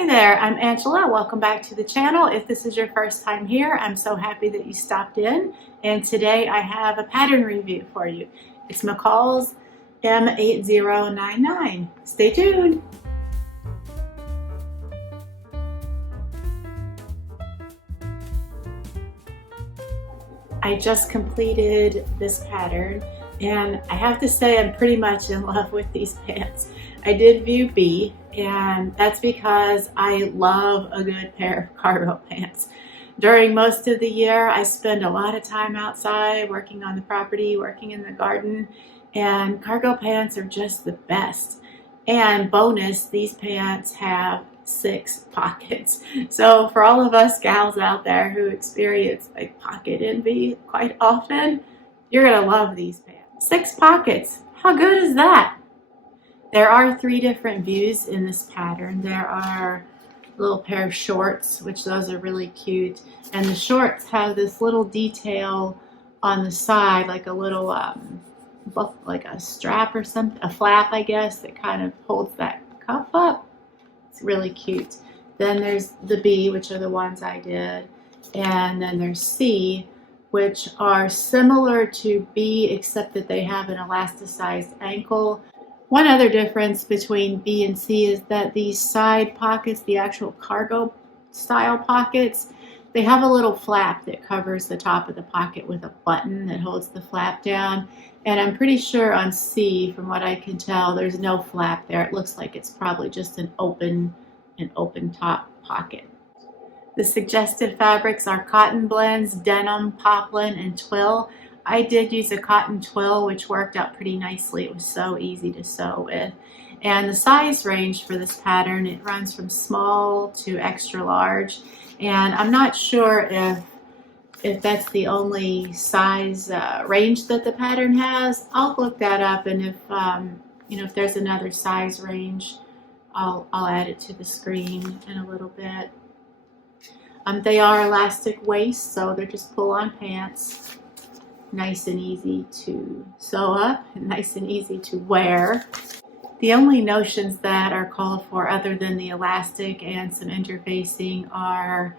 Hi there, I'm Angela. Welcome back to the channel. If this is your first time here, I'm so happy that you stopped in. And today I have a pattern review for you. It's McCall's M8099. Stay tuned. I just completed this pattern and I have to say I'm pretty much in love with these pants. I did view B, and that's because I love a good pair of cargo pants. During most of the year, I spend a lot of time outside working on the property, working in the garden, and cargo pants are just the best. And bonus, these pants have 6 pockets. So for all of us gals out there who experience like pocket envy quite often, you're gonna love these pants. 6 pockets, how good is that? There are 3 different views in this pattern. There are a little pair of shorts, which those are really cute. And the shorts have this little detail on the side, like a little, like a strap or something, a flap, I guess, that kind of holds that cuff up. It's really cute. Then there's the B, which are the ones I did. And then there's C, which are similar to B, except that they have an elasticized ankle. One other difference between B and C is that these side pockets, the actual cargo style pockets, they have a little flap that covers the top of the pocket with a button that holds the flap down. And I'm pretty sure on C, from what I can tell, there's no flap there. It looks like it's probably just an open top pocket. The suggested fabrics are cotton blends, denim, poplin, and twill. I did use a cotton twill, which worked out pretty nicely. It was so easy to sew with. And the size range for this pattern, it runs from small to extra large. And I'm not sure if that's the only size range that the pattern has. I'll look that up, and if there's another size range, I'll add it to the screen in a little bit. They are elastic waist, so they're just pull-on pants. Nice and easy to sew up, and nice and easy to wear. The only notions that are called for other than the elastic and some interfacing are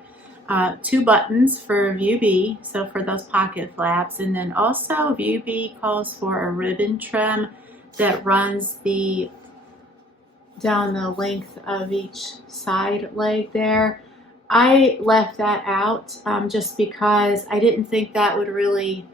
2 buttons for view B, so for those pocket flaps, and then also view B calls for a ribbon trim that runs down the length of each side leg there. I left that out just because I didn't think that would really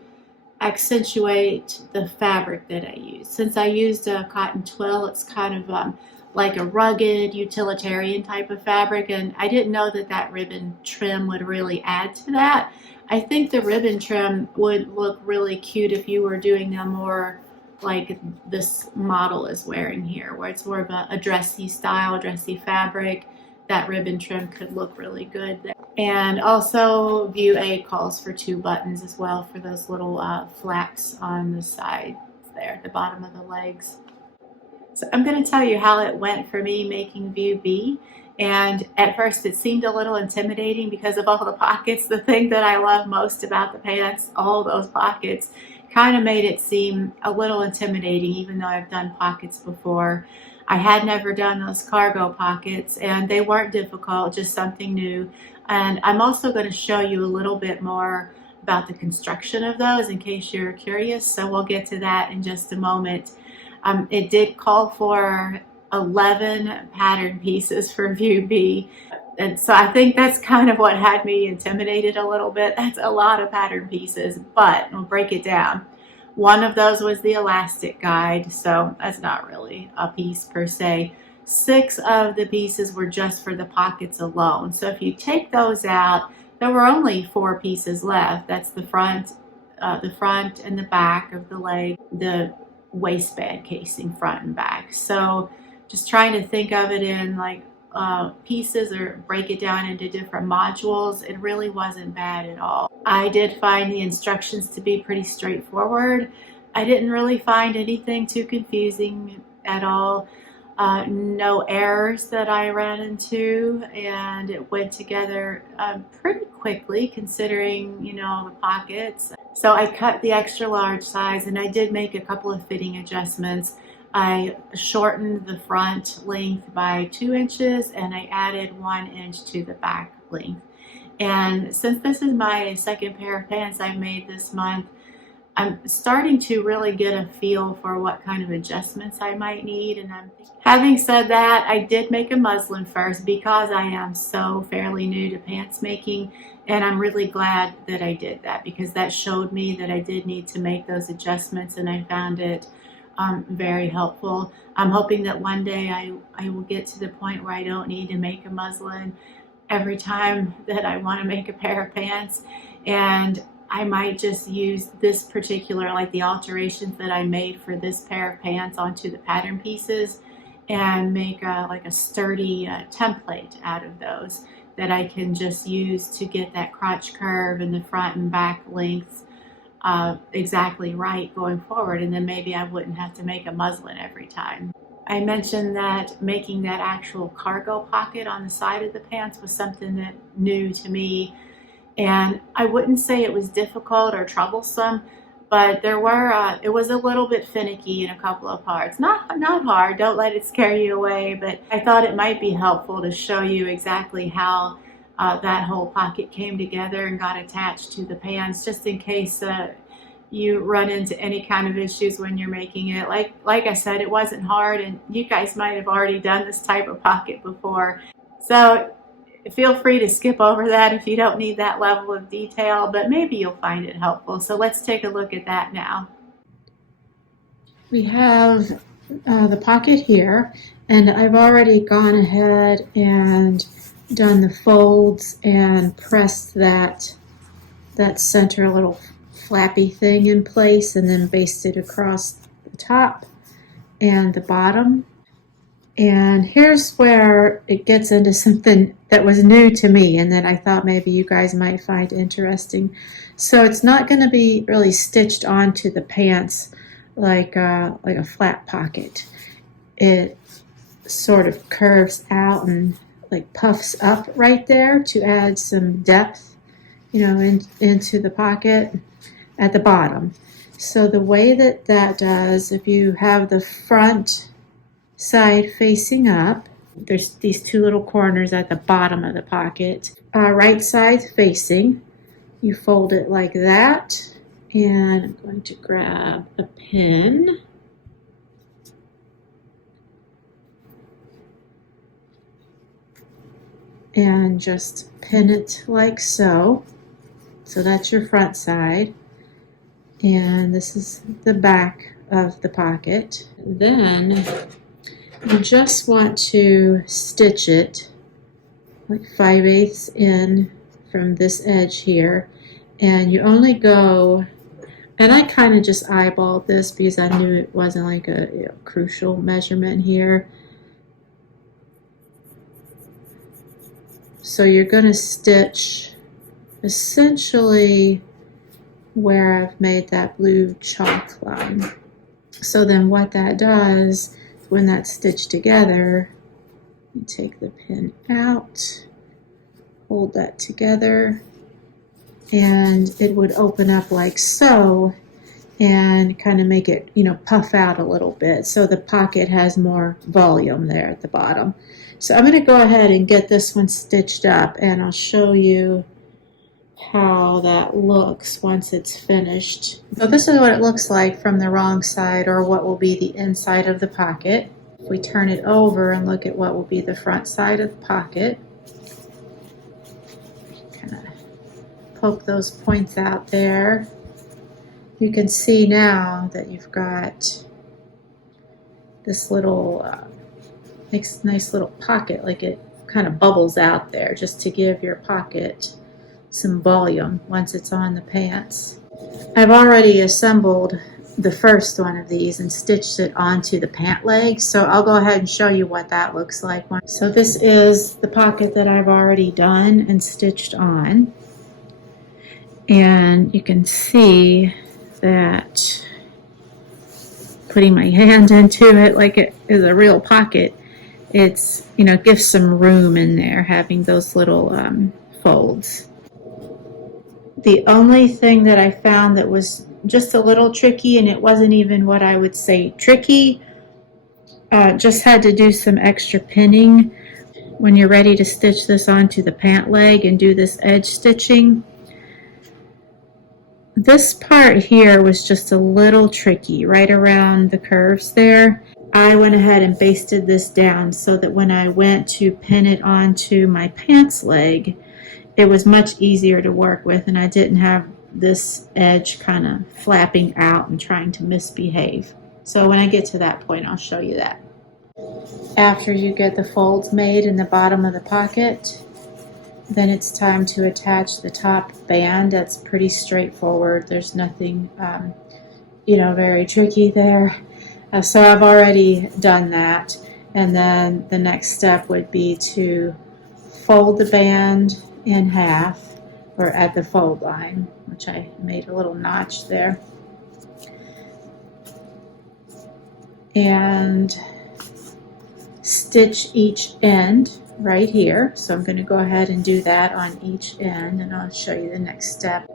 accentuate the fabric that I used. Since I used a cotton twill, it's kind of like a rugged utilitarian type of fabric, and I didn't know that ribbon trim would really add to that. I think the ribbon trim would look really cute if you were doing them more like this model is wearing here, where it's more of a dressy style, dressy fabric. That ribbon trim could look really good there. And also view A calls for 2 buttons as well for those little flaps on the side there at the bottom of the legs. So I'm going to tell you how it went for me making view B. And at first it seemed a little intimidating because of all the pockets. The thing that I love most about the pants, all those pockets, kind of made it seem a little intimidating, even though I've done pockets before. I had never done those cargo pockets, and they weren't difficult, just something new. And I'm also going to show you a little bit more about the construction of those in case you're curious, so we'll get to that in just a moment. It did call for 11 pattern pieces for view B, and so I think that's kind of what had me intimidated a little bit. That's a lot of pattern pieces, but we'll break it down. One of those was the elastic guide, so that's not really a piece per se. 6 of the pieces were just for the pockets alone. So if you take those out, there were only 4 pieces left. That's the front and the back of the leg, the waistband casing front and back. So just trying to think of it in like pieces or break it down into different modules, it really wasn't bad at all. I did find the instructions to be pretty straightforward. I didn't really find anything too confusing at all. No errors that I ran into, and it went together pretty quickly considering, the pockets. So I cut the extra large size, and I did make a couple of fitting adjustments. I shortened the front length by 2 inches and I added 1 inch to the back length. And since this is my second pair of pants I've made this month, I'm starting to really get a feel for what kind of adjustments I might need. And having said that, I did make a muslin first because I am so fairly new to pants making. And I'm really glad that I did that, because that showed me that I did need to make those adjustments, and I found it very helpful. I'm hoping that one day I will get to the point where I don't need to make a muslin every time that I want to make a pair of pants, and I might just use this particular, like the alterations that I made for this pair of pants onto the pattern pieces, and make like a sturdy template out of those that I can just use to get that crotch curve and the front and back lengths exactly right going forward, and then maybe I wouldn't have to make a muslin every time. I mentioned that making that actual cargo pocket on the side of the pants was something that new to me, and I wouldn't say it was difficult or troublesome, but there were it was a little bit finicky in a couple of parts. Not hard, don't let it scare you away, but I thought it might be helpful to show you exactly how that whole pocket came together and got attached to the pants, just in case you run into any kind of issues when you're making it. Like I said, it wasn't hard, and you guys might have already done this type of pocket before. So feel free to skip over that if you don't need that level of detail, but maybe you'll find it helpful. So let's take a look at that now. We have the pocket here, and I've already gone ahead and done the folds and pressed that center little flappy thing in place, and then basted across the top and the bottom. And here's where it gets into something that was new to me and that I thought maybe you guys might find interesting. So it's not going to be really stitched onto the pants like a flat pocket. It sort of curves out and like puffs up right there to add some depth, into the pocket at the bottom. So the way that does, if you have the front side facing up, there's these two little corners at the bottom of the pocket. Right side facing, you fold it like that, and I'm going to grab a pin. And just pin it like so. So that's your front side. And this is the back of the pocket. Then you just want to stitch it like 5/8 in from this edge here. And you only go, and I kind of just eyeballed this because I knew it wasn't like a crucial measurement here. So you're going to stitch essentially where I've made that blue chalk line. So then what that does, when that's stitched together, you take the pin out, hold that together, and it would open up like so and kind of make it, puff out a little bit so the pocket has more volume there at the bottom. So I'm going to go ahead and get this one stitched up, and I'll show you how that looks once it's finished. So this is what it looks like from the wrong side, or what will be the inside of the pocket. If we turn it over and look at what will be the front side of the pocket, kind of poke those points out there. You can see now that you've got this little nice little pocket, like it kind of bubbles out there just to give your pocket some volume once it's on the pants. I've already assembled the first one of these and stitched it onto the pant leg, so I'll go ahead and show you what that looks like. So this is the pocket that I've already done and stitched on, and you can see that putting my hand into it like it is a real pocket, it's, gives some room in there having those little folds. The only thing that I found that was just a little tricky, and it wasn't even what I would say tricky, just had to do some extra pinning when you're ready to stitch this onto the pant leg and do this edge stitching. This part here was just a little tricky right around the curves there. I went ahead and basted this down so that when I went to pin it onto my pants leg, it was much easier to work with, and I didn't have this edge kind of flapping out and trying to misbehave. So when I get to that point, I'll show you that. After you get the folds made in the bottom of the pocket, then it's time to attach the top band. That's pretty straightforward. There's nothing, very tricky there. So I've already done that. And then the next step would be to fold the band in half, or at the fold line, which I made a little notch there. And stitch each end right here. So I'm going to go ahead and do that on each end, and I'll show you the next step.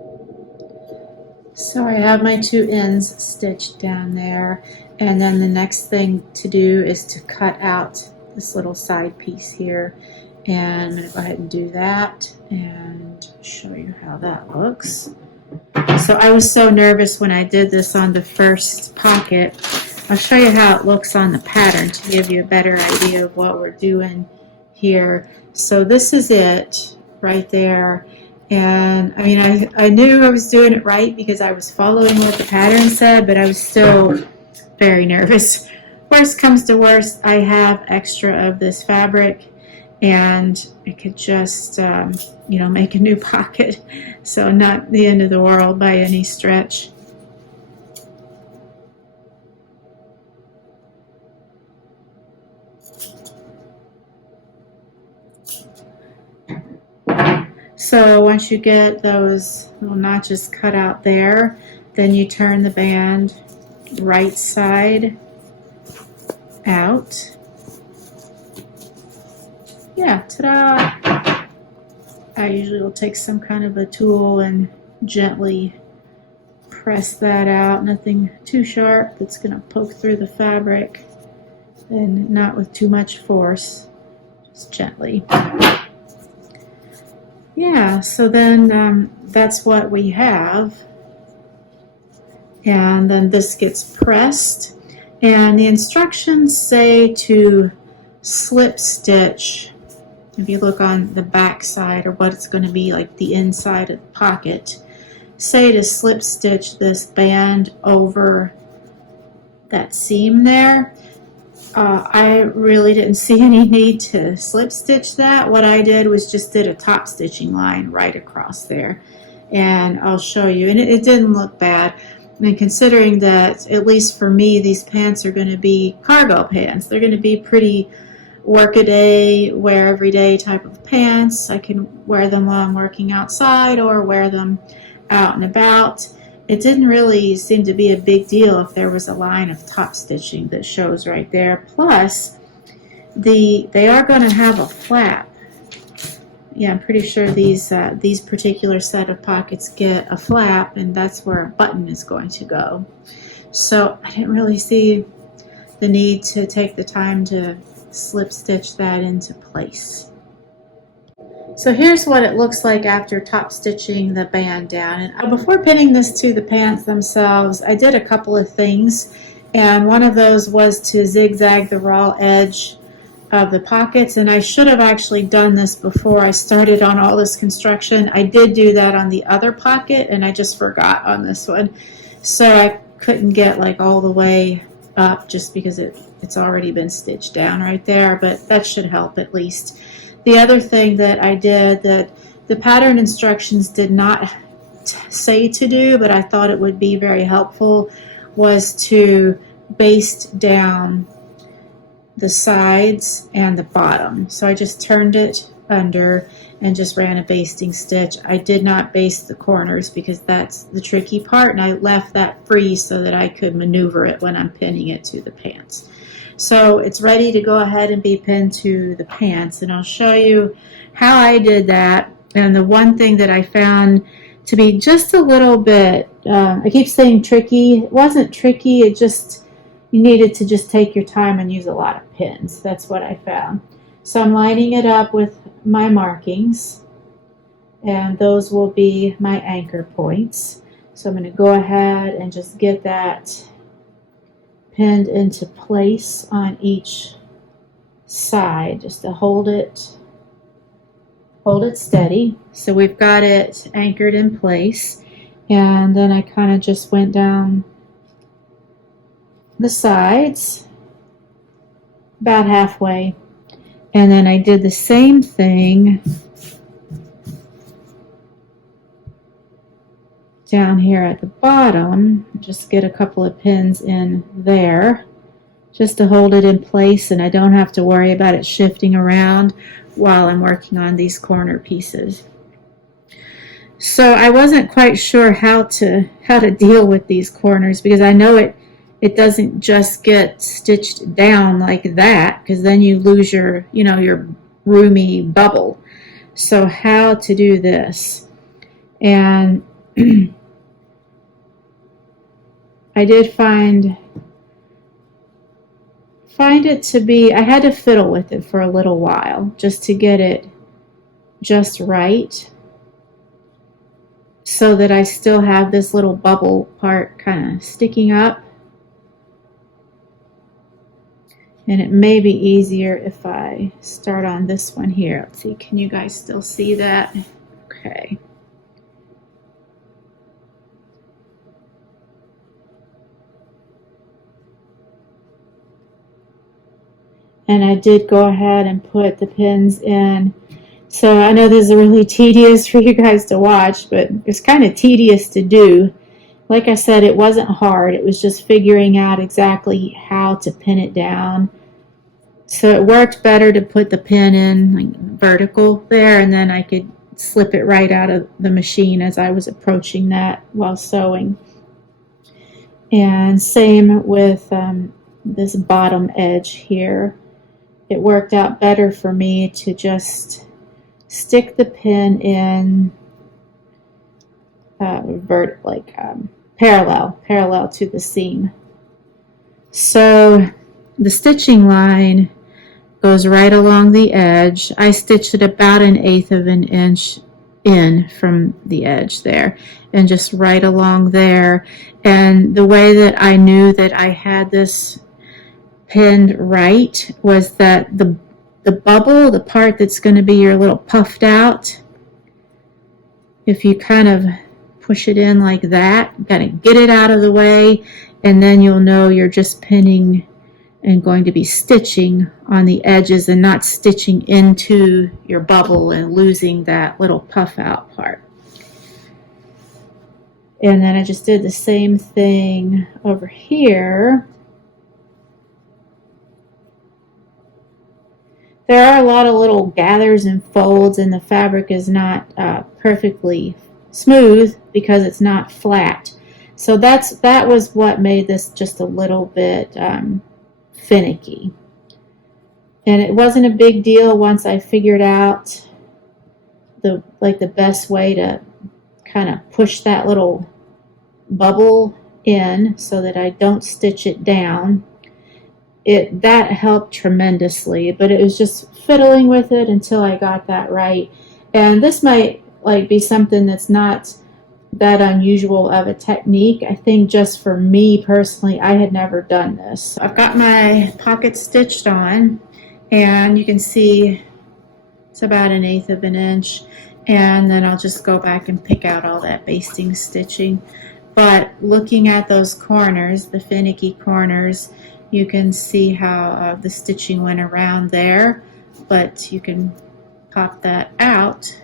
So I have my two ends stitched down there, and then the next thing to do is to cut out this little side piece here, and I'm going to go ahead and do that and show you how that looks. So I was so nervous when I did this on the first pocket. I'll show you how it looks on the pattern to give you a better idea of what we're doing here. So this is it right there, and I mean I knew I was doing it right because I was following what the pattern said, but I was still very nervous. Worst comes to worst, I have extra of this fabric, and I could just make a new pocket, so not the end of the world by any stretch. So once you get those little notches cut out there, then you turn the band right side out. Yeah, ta-da! I usually will take some kind of a tool and gently press that out. Nothing too sharp that's going to poke through the fabric, and not with too much force, just gently. Yeah, so then that's what we have, and then this gets pressed, and the instructions say to slip stitch. If you look on the back side, or what it's going to be like the inside of the pocket, say to slip stitch this band over that seam there. I really didn't see any need to slip stitch that. What I did was just did a top stitching line right across there, and I'll show you, and it didn't look bad. And considering that, at least for me, these pants are going to be cargo pants, they're going to be pretty work-a-day, wear every day type of pants. I can wear them while I'm working outside or wear them out and about. It didn't really seem to be a big deal if there was a line of top stitching that shows right there. Plus, they are going to have a flap. Yeah, I'm pretty sure these particular set of pockets get a flap, and that's where a button is going to go. So I didn't really see the need to take the time to slip stitch that into place. So here's what it looks like after top stitching the band down. And before pinning this to the pants themselves, I did a couple of things, and one of those was to zigzag the raw edge of the pockets, and I should have actually done this before I started on all this construction. I did do that on the other pocket, and I just forgot on this one, so I couldn't get like all the way up just because it's already been stitched down right there, but that should help at least. The other thing that I did that the pattern instructions did not say to do, but I thought it would be very helpful, was to baste down the sides and the bottom. So I just turned it under and just ran a basting stitch. I did not baste the corners because that's the tricky part, and I left that free so that I could maneuver it when I'm pinning it to the pants. So it's ready to go ahead and be pinned to the pants, and I'll show you how I did that. And the one thing that I found to be just a little bit, I keep saying tricky, it wasn't tricky, it just you needed to just take your time and use a lot of pins. That's what I found. So I'm lining it up with my markings, and those will be my anchor points. So I'm going to go ahead and just get that pinned into place on each side, just to hold it steady. So we've got it anchored in place, and then I kind of just went down the sides about halfway, and then I did the same thing down here at the bottom. Just get a couple of pins in there just to hold it in place, and I don't have to worry about it shifting around while I'm working on these corner pieces. So I wasn't quite sure how to deal with these corners, because I know it doesn't just get stitched down like that, because then you lose your, your roomy bubble. So how to do this? And I did find it to be, I had to fiddle with it for a little while just to get it just right, so that I still have this little bubble part kind of sticking up. And it may be easier if I start on this one here. Let's see, can you guys still see that? Okay. And I did go ahead and put the pins in. So I know this is really tedious for you guys to watch, but it's kind of tedious to do. Like I said, it wasn't hard. It was just figuring out exactly how to pin it down. So it worked better to put the pin in like vertical there, and then I could slip it right out of the machine as I was approaching that while sewing. And same with this bottom edge here. It worked out better for me to just stick the pin in parallel to the seam. So the stitching line goes right along the edge. I stitched it about 1/8 of an inch in from the edge there, and just right along there. And the way that I knew that I had this pinned right was that the bubble, the part that's going to be your little puffed out, if you kind of push it in like that, kind of get it out of the way, and then you'll know you're just pinning and going to be stitching on the edges and not stitching into your bubble and losing that little puff out part. And then I just did the same thing over here. There are a lot of little gathers and folds, and the fabric is not perfectly smooth because it's not flat. So that was what made this just a little bit finicky. And it wasn't a big deal once I figured out the best way to kind of push that little bubble in so that I don't stitch it down. That helped tremendously, but it was just fiddling with it until I got that right. And this might be something that's not that unusual of a technique. I think just for me personally, I had never done this. I've got my pocket stitched on, and you can see it's about 1/8 of an inch, and then I'll just go back and pick out all that basting stitching. But looking at those corners, the finicky corners, you can see how the stitching went around there, but you can pop that out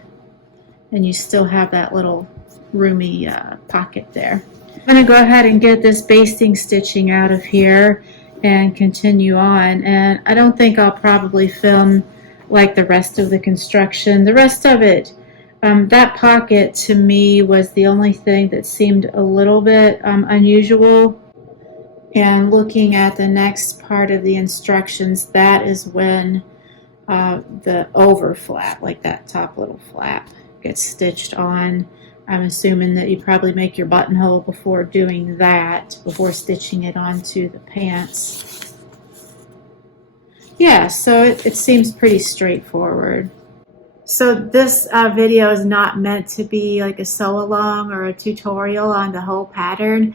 and you still have that little roomy pocket there. I'm going to go ahead and get this basting stitching out of here and continue on. And I don't think I'll probably film like the rest of the construction. The rest of it, that pocket to me was the only thing that seemed a little bit unusual. And looking at the next part of the instructions, that is when the over flap, like that top little flap, gets stitched on. I'm assuming that you probably make your buttonhole before doing that, before stitching it onto the pants. Yeah, so it seems pretty straightforward. So this video is not meant to be like a sew along or a tutorial on the whole pattern.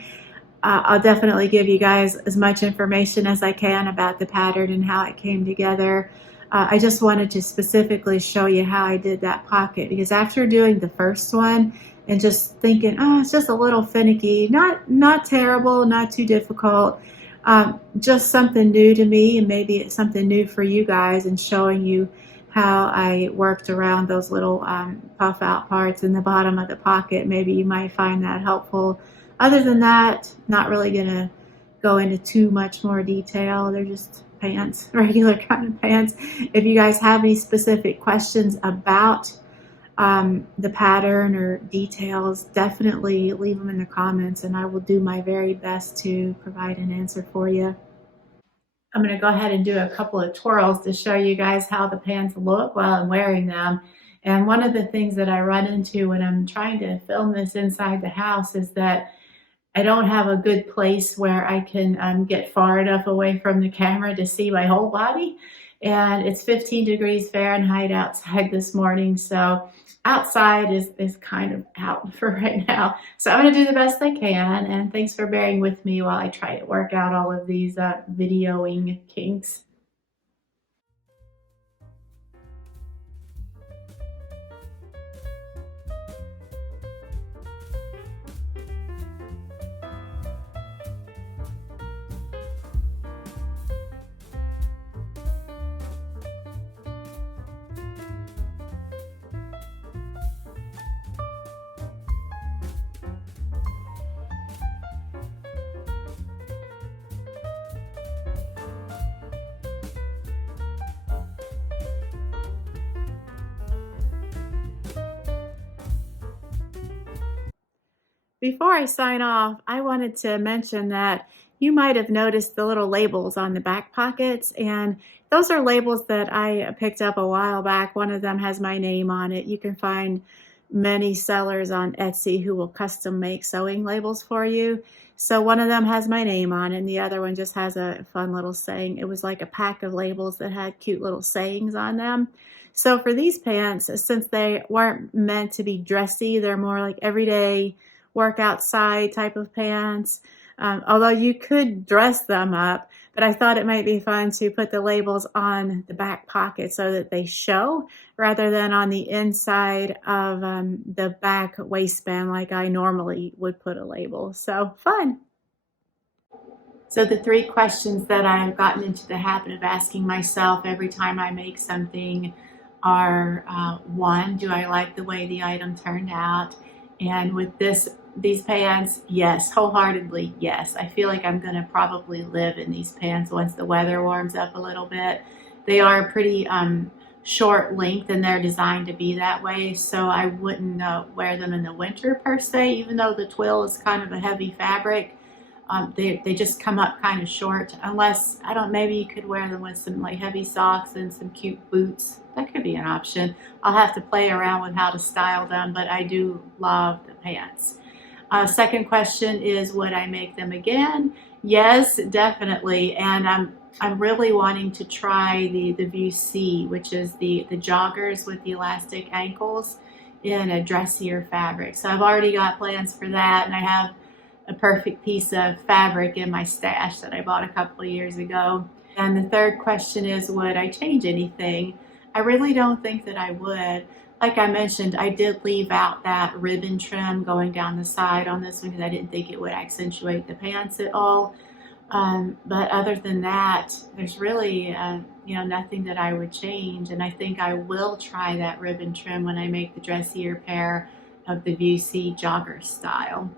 I'll definitely give you guys as much information as I can about the pattern and how it came together. I just wanted to specifically show you how I did that pocket, because after doing the first one and just thinking, oh, it's just a little finicky, not terrible, not too difficult, just something new to me, and maybe it's something new for you guys, and showing you how I worked around those little puff out parts in the bottom of the pocket. Maybe you might find that helpful. Other than that, not really gonna go into too much more detail. They're just pants, regular kind of pants. If you guys have any specific questions about the pattern or details, definitely leave them in the comments, and I will do my very best to provide an answer for you. I'm going to go ahead and do a couple of twirls to show you guys how the pants look while I'm wearing them. And one of the things that I run into when I'm trying to film this inside the house is that I don't have a good place where I can get far enough away from the camera to see my whole body. And it's 15 degrees Fahrenheit outside this morning, so outside is kind of out for right now. So I'm going to do the best I can, and thanks for bearing with me while I try to work out all of these videoing kinks. Before I sign off, I wanted to mention that you might have noticed the little labels on the back pockets, and those are labels that I picked up a while back. One of them has my name on it. You can find many sellers on Etsy who will custom make sewing labels for you. So one of them has my name on it, and the other one just has a fun little saying. It was like a pack of labels that had cute little sayings on them. So for these pants, since they weren't meant to be dressy, they're more like everyday work outside type of pants, although you could dress them up, but I thought it might be fun to put the labels on the back pocket so that they show rather than on the inside of the back waistband like I normally would put a label. So fun. So the three questions that I've gotten into the habit of asking myself every time I make something are, one, do I like the way the item turned out? And with these pants, yes, wholeheartedly, yes. I feel like I'm going to probably live in these pants once the weather warms up a little bit. They are pretty short length, and they're designed to be that way, so I wouldn't wear them in the winter per se, even though the twill is kind of a heavy fabric. They just come up kind of short, unless, I don't, maybe you could wear them with some like heavy socks and some cute boots. That could be an option. I'll have to play around with how to style them, but I do love the pants. Second question is, would I make them again? Yes, definitely. And I'm really wanting to try the View C, which is the joggers with the elastic ankles in a dressier fabric. So I've already got plans for that, and I have a perfect piece of fabric in my stash that I bought a couple of years ago. And the third question is, would I change anything? I really don't think that I would. Like I mentioned, I did leave out that ribbon trim going down the side on this one because I didn't think it would accentuate the pants at all. But other than that, there's really nothing that I would change. And I think I will try that ribbon trim when I make the dressier pair of the View C jogger style.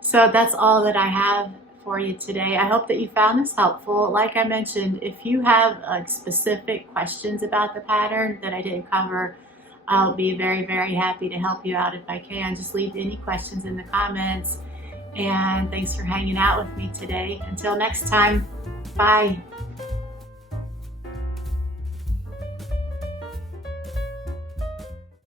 So that's all that I have for you today. I hope that you found this helpful. Like I mentioned, if you have specific questions about the pattern that I didn't cover, I'll be very, very happy to help you out if I can. Just leave any questions in the comments. And thanks for hanging out with me today. Until next time, bye.